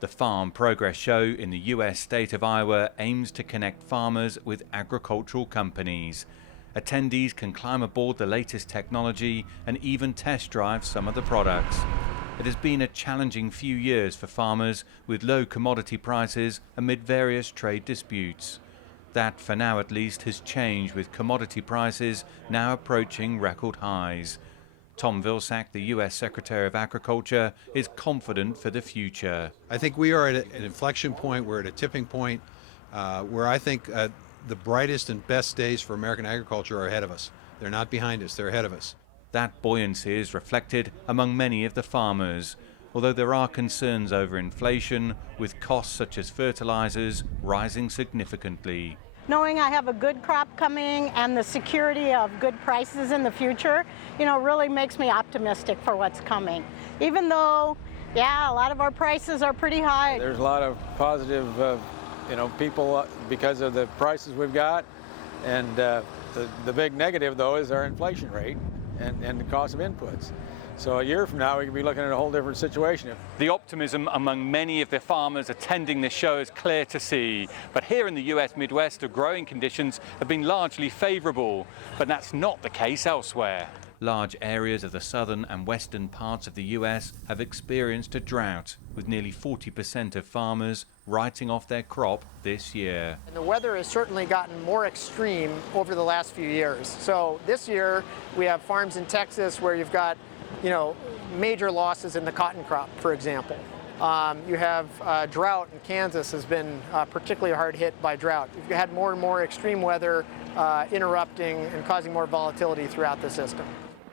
The Farm Progress Show in the U.S. state of Iowa aims to connect farmers with agricultural companies. Attendees can climb aboard the latest technology and even test drive some of the products. It has been a challenging few years for farmers with low commodity prices amid various trade disputes. That, for now at least, has changed with commodity prices now approaching record highs. Tom Vilsack, the U.S. Secretary of Agriculture, is confident for the future. I think we are at an inflection point. We're at a tipping point where I think the brightest and best days for American agriculture are ahead of us. They're not behind us, they're ahead of us. That buoyancy is reflected among many of the farmers, although there are concerns over inflation, with costs such as fertilizers rising significantly. Knowing I have a good crop coming and the security of good prices in the future, really makes me optimistic for what's coming. Even though, a lot of our prices are pretty high. There's a lot of positive, people because of the prices we've got. And the big negative, though, is our inflation rate and the cost of inputs. So a year from now, we could be looking at a whole different situation. The optimism among many of the farmers attending this show is clear to see. But here in the US Midwest, the growing conditions have been largely favorable. But that's not the case elsewhere. Large areas of the southern and western parts of the US have experienced a drought, with nearly 40% of farmers writing off their crop this year. And the weather has certainly gotten more extreme over the last few years. So this year, we have farms in Texas where you've got major losses in the cotton crop, for example. You have drought in Kansas has been particularly hard hit by drought. You've had more and more extreme weather interrupting and causing more volatility throughout the system.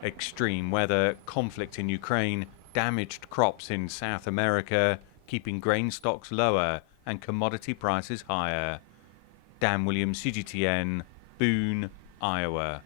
Extreme weather, conflict in Ukraine, damaged crops in South America, keeping grain stocks lower and commodity prices higher. Dan Williams, CGTN, Boone, Iowa.